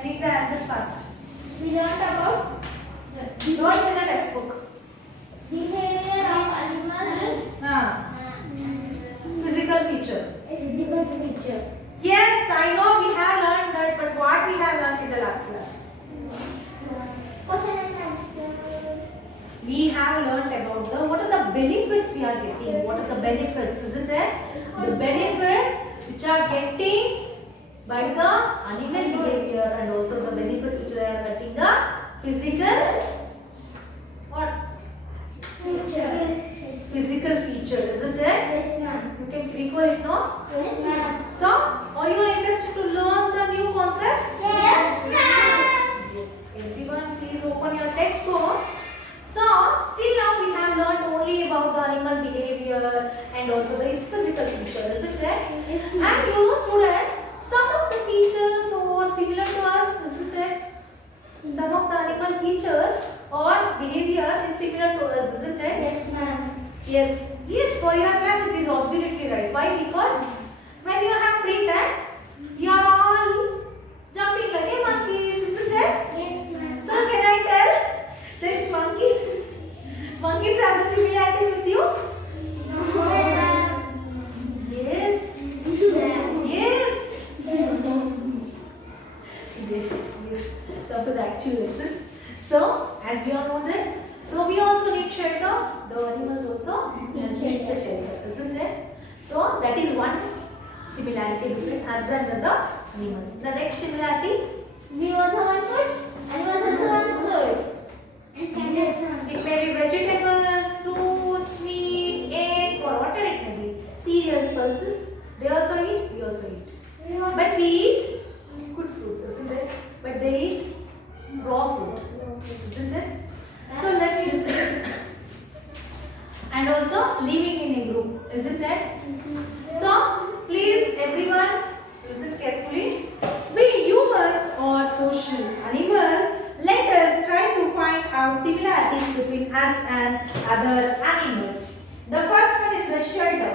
I need the answer first. We learned about The words in a textbook. behavior of animals. Physical feature. Physical feature. Yes, I know we have learned that, but what we have learned in the last class? Question and answer. We have learned about what are the benefits we are getting. What are the benefits, isn't it? The benefits which are getting by the animal behavior, and also the benefits which they are getting the physical what? Physical feature, isn't it? Yes, ma'am. You can recall it now. Yes, ma'am. So, are you interested to learn the new concept? Yes, ma'am. Yes. Everyone, please open your textbook. So, still now we have learned only about the animal behavior and also its physical feature, isn't it? Yes, And ma'am. you know, students, some of the features are similar to us, isn't it? Some of the animal features or behavior is similar to us, isn't it? Yes, ma'am. Yes. Yes, for your class it is absolutely right. Why? Because when you have free time, you are all jumping like a monkeys, isn't it? Yes, ma'am. So can I tell that monkeys have the similarities with you? No, ma'am. Yes. Yes. Yes. Yes. Come to the actual lesson. So, as we all know that, so we also need shelter. The animals also need shelter, isn't it? So that is one similarity between us and the animals. The next similarity, We also want food. Animals also want food. it may be vegetables, fruits, meat, egg, or whatever it may be. Cereals, pulses. They also eat. We also eat. But we eat good food, isn't it? But they eat raw food, isn't it? So let's listen. And also living in a group, isn't it? So please everyone listen carefully. We humans are social animals. Let us try to find out similarities between us and other animals. The first one is the shelter.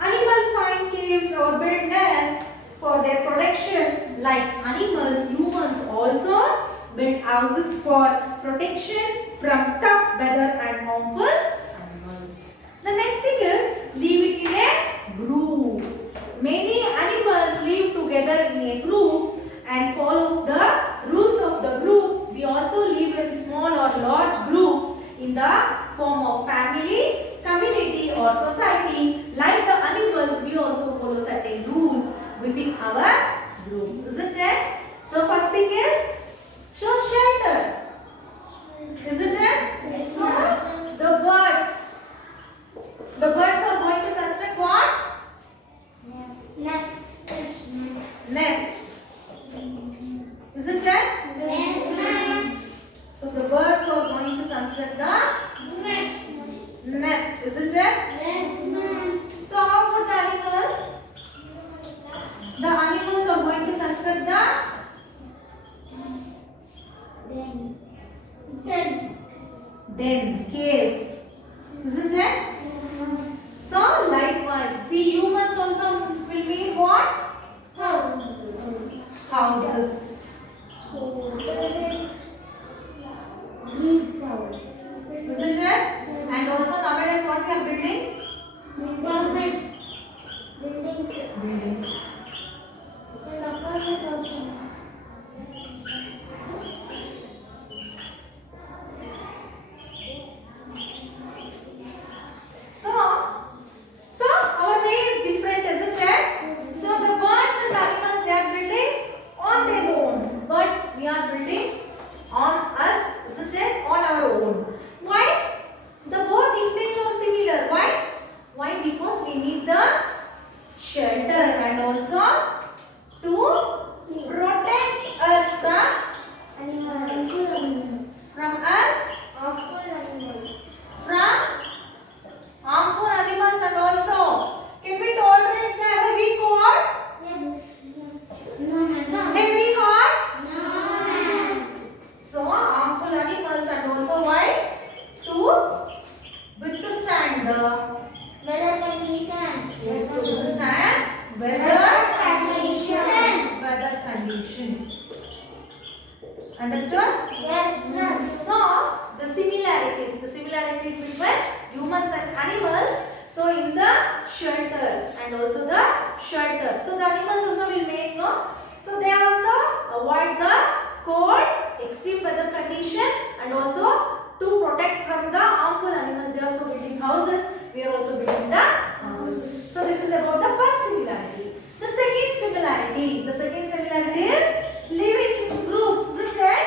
Animals find caves or build nests for their protection. Like animals, humans also build houses for protection from tough weather and harmful animals. The next thing is living in a group. Many animals live together in a group and follows the rules of the group. We also live in small or large groups in the form of family, community or society. Like the animals, we also follow certain rules within our groups, isn't it? So first thing is show shelter, isn't it? Yes, So ma'am. the birds are going to construct what? Nest, isn't it? Yes, ma'am. So the birds are going to construct the nest, isn't it? Yes, ma'am. So how about the animals? The animals are going to construct Then. the caves, isn't it? So likewise, we humans also will need what? Houses. Isn't it? And also nowadays what we are building? Buildings. So our way is different, isn't it? So the birds and animals, they are building on their own, but we are building on us, isn't it? On our own. Why? The both intents are similar. Why? Why? Because we need the shelter and also to protect us from us from harmful animals, and also can we tolerate the heavy cold, heavy heart? So harmful animals, and also why? To withstand the yes, to withstand weather condition. Understood? Yes, ma'am. So the similarities between humans and animals. So in the shelter and also the shelter. So the animals also will make no. So they also avoid the cold, extreme weather condition, and also to protect from the harmful animals. They are also building houses. We are also building the houses. So this is about the first similarity. The second similarity is living in groups, isn't it?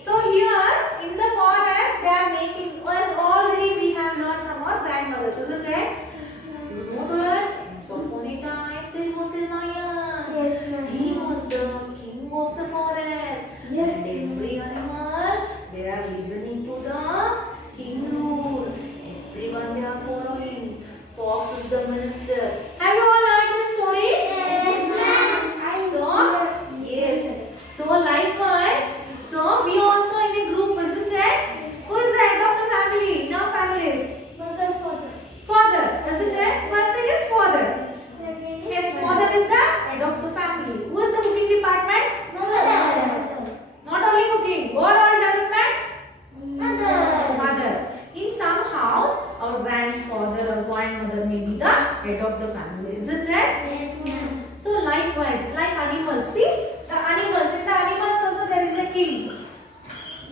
So here in the forest they are making, as already we have learned from our grandmothers, isn't it? You know that once upon a time there was a lion. Yes, ma'am. He was the king of the forest. Yes. And every animal they are listening to the king rule. Everyone they are following. Fox is the minister. Have you all heard this story? Yes, ma'am. So, yes. So likewise, so we also in a group, isn't it? Who is the head of the family in our families? Father, isn't it? First thing is father. Yes, father is the head of the family. Who is the cooking department? Not only cooking, overall development? Mother. In some house, our grandfather or grandmother may be the head of the family, isn't it? So likewise, like animals, see the animals. In the animals also there is a king,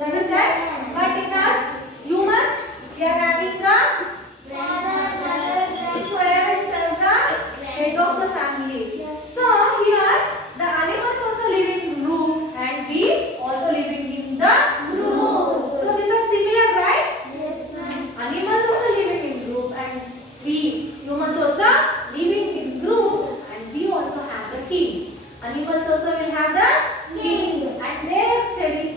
isn't it? But in us humans, we are having the parents as the head of the family. So here the animals also living in group and we also living in the group. So these are similar, right? Animals also living in group and we humans also living in group and we also have the king. Animals also will have the king and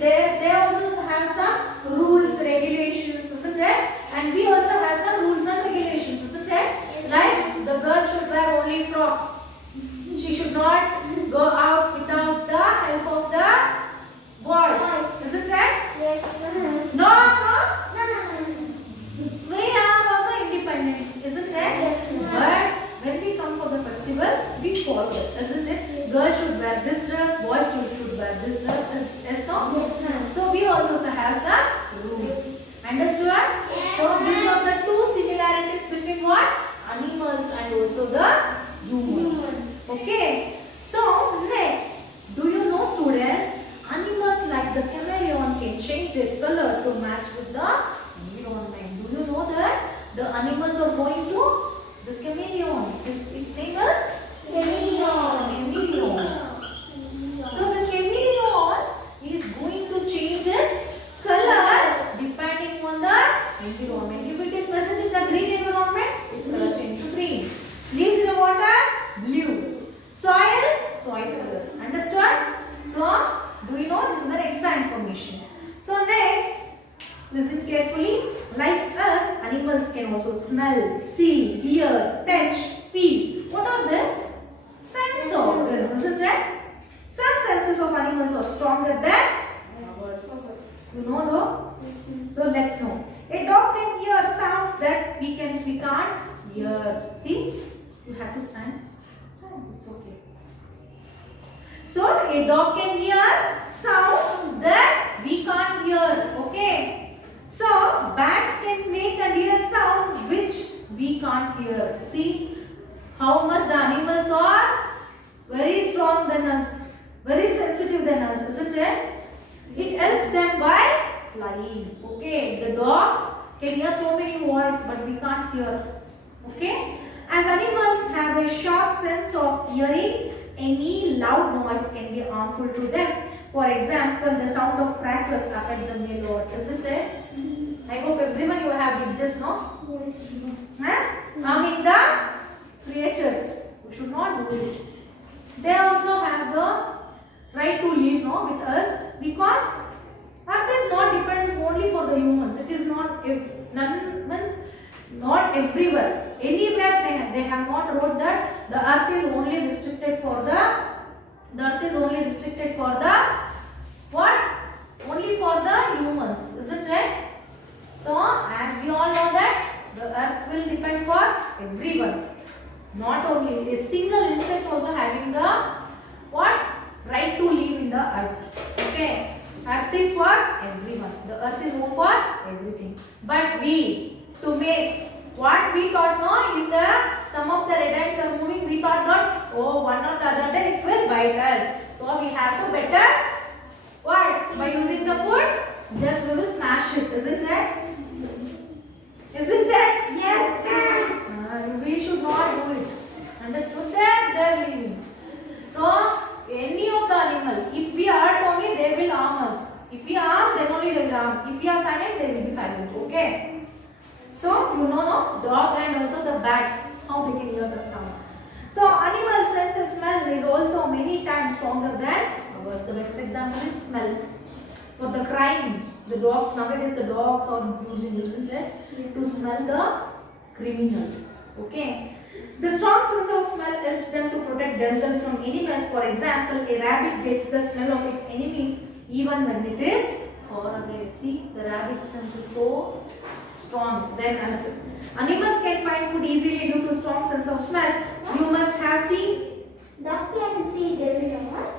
they also have some rules, regulations, isn't it? And we also have some rules and regulations, isn't it? Like the girl should wear only frock. She should not go out without the help of the boys, isn't it? No. We are also independent, isn't it? But when we come for the festival, we follow it, isn't it? Girls should wear this dress, boys should wear this dress, yes, no? So we also have some rules. Understood? So these are the two similarities between what? Animals and also the humans. Okay. So next, do you know, students, animals like the chameleon can change their color to match with the environment. Do you know that the animals are going to the chameleon? Its name is chameleon. So the chameleon is going to change its color depending on the environment. If it is present in the green environment, its color change to green. Leaves in the water, blue. Soil color. Understood? So do you know this is an extra information? So next, listen carefully. Like us, animals can also smell, see, hear, touch, feel. What are these? Sense organs, isn't it? Some senses of animals are stronger than ours. You know though? So let's know. A dog can hear sounds that we can't hear. See? You have to stand. Stand. It's okay. So a dog can hear sounds that we can't hear. Okay. So bats can make and hear sound which we can't hear. See how much the animals are very strong than us, very sensitive than us, isn't it? It helps them by flying. Okay. The dogs can hear so many voices, but we can't hear. Okay. As animals have a sharp sense of hearing, any loud noise can be harmful to them. For example, the sound of crackers affect them a lot, isn't it? I hope everyone you have did this, no? Harming the creatures. We should not do it. They also have the right to live, no, with us, because Earth is not dependent only for the humans. It is not, if none means not everywhere. Anywhere they have not wrote that the Earth is only restricted for the Earth is only restricted for the what? Only for the humans, isn't it? So as we all know that the Earth will depend for everyone. Not only a single insect also having the what? Right to live in the Earth. Earth is for everyone. The earth is home for everything. But we, to make what we thought, no, if the some of the red ants are moving, we thought that, oh, one or the other day it will bite us. So we have to better what? By using the food, just we will smash it, isn't it? Isn't it? Yes, ma'am. We should not do it. Understood that? They are leaving. So, any of the animal, if we hurt only, they will harm us. If we harm, then only they will harm. If we are silent, they will be silent. Okay? So, you know, no? Dog and also the bats, how they can hear the sound. So, animal sense of smell is also many times stronger than ours. The best example is smell. For the crime, the dogs, nowadays the dogs are using, isn't it? To smell the criminal. Okay? The strong sense of smell helps them to protect themselves from enemies. For example, a rabbit gets the smell of its enemy even when it is far away. See, the rabbit sense is so strong than us. Animals can find food easily due to strong sense of smell. You must have seen. Duck can see devil or what?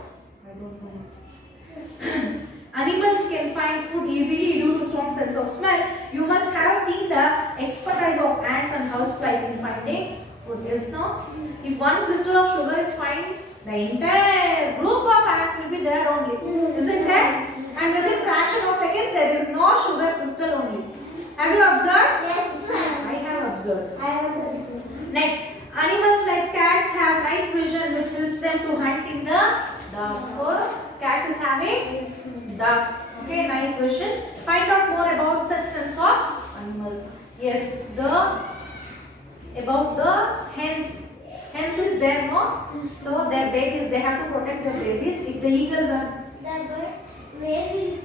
I don't know. Animals can find food easily due to strong sense of smell. You must have seen the expertise of ants and houseflies in finding food. Yes, no? If one crystal of sugar is found, the entire group of ants will be there only. Isn't it? And within fraction of seconds, there is no sugar crystal only. Have you observed? Yes, ma'am. I have observed. I have observed. Next, animals like cats have night vision which helps them to hunt in the dark. So, cats is having dark, okay, night vision. Find out more about such sense of animals. Yes, about the hens. Hens is there, no? So, their babies, they have to protect their babies. If the eagle were The birds, where will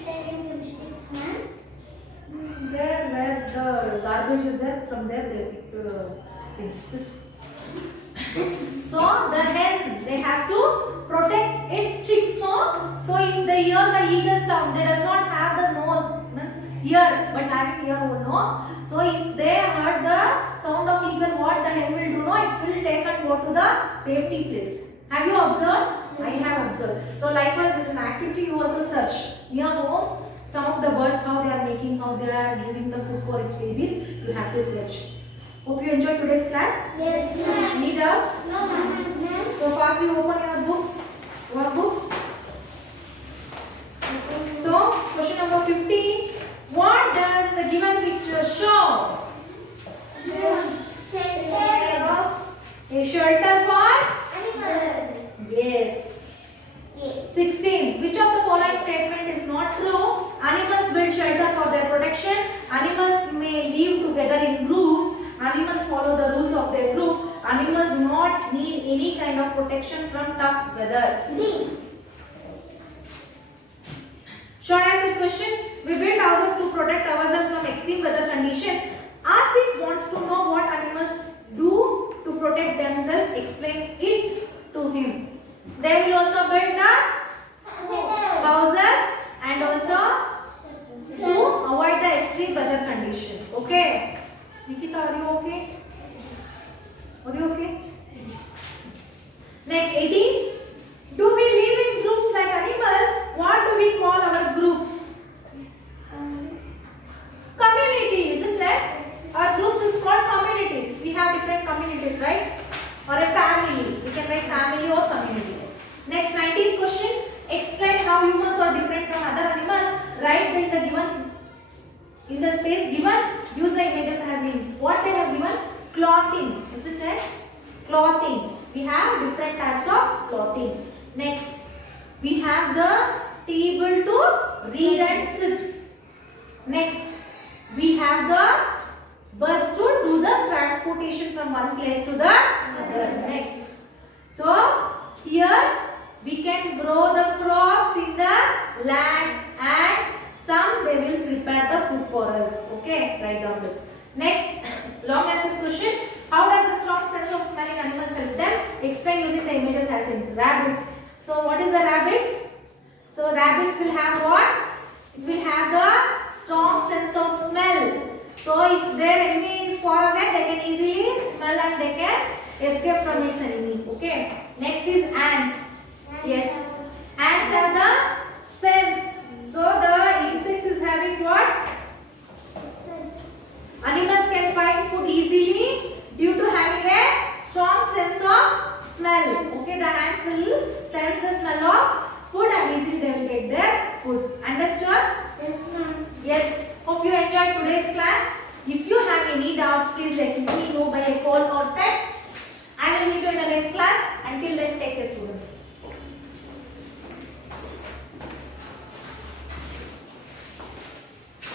take in the sticks, ma'am? there where the garbage is there, from there they pick the things. So the hen, they have to protect its chicks, no? So if they hear the eagle sound, they does not have the nose, means ear, but having ear will no. So if they heard the sound of eagle, what the hen will do, no? It will take and go to the safety place. Have you observed? I have observed. So likewise, this is an activity you also search. Near home, some of the birds, how they are making, how they are giving the food for its babies, you have to search. Hope you enjoyed today's class. Yes, ma'am. Any doubts? No, ma'am. So fastly open your books. Workbooks. So, question number 15. What does the given picture show? A shelter for? Animals. Yes. Yes. 16. Which of the following statement is not true? Animals build shelter for their protection. Animals may live together in groups. Animals follow the rules of their group. Animals do not need any kind of protection from tough weather. D. Short answer question. We build houses to protect ourselves from extreme weather condition. Asif wants to know what animals do to protect themselves. Explain it to him. They will also build the houses and also to avoid the extreme weather condition. Okay. Nikita, are you okay? Are you okay? Next, 18. Do we live in groups like animals? What do we call our groups? Community, isn't it? Our groups is called communities. We have different communities, right? Or a family. We can write family or community. Next, 19th question. Explain how humans are different from other animals. Write in the given, in the space given, use the images as hints. What they have given? Clothing, isn't it? Clothing. We have different types of clothing. Next, we have the table to read and sit. Next, we have the bus to do the transportation from one place to the other. Next. So, here we can grow the crops in the land and some they will prepare the food for us. Okay, write down this. Next, long answer question. How does the strong sense of smell in animals help them? Explain using the images as hints. Rabbits. So, what is the rabbits? So, rabbits will have what? It will have the strong sense of smell. So, if their enemy is far away, they can easily smell and they can escape from its enemy. Okay. Next is ants. Yes. Ants have the sense will sense the smell of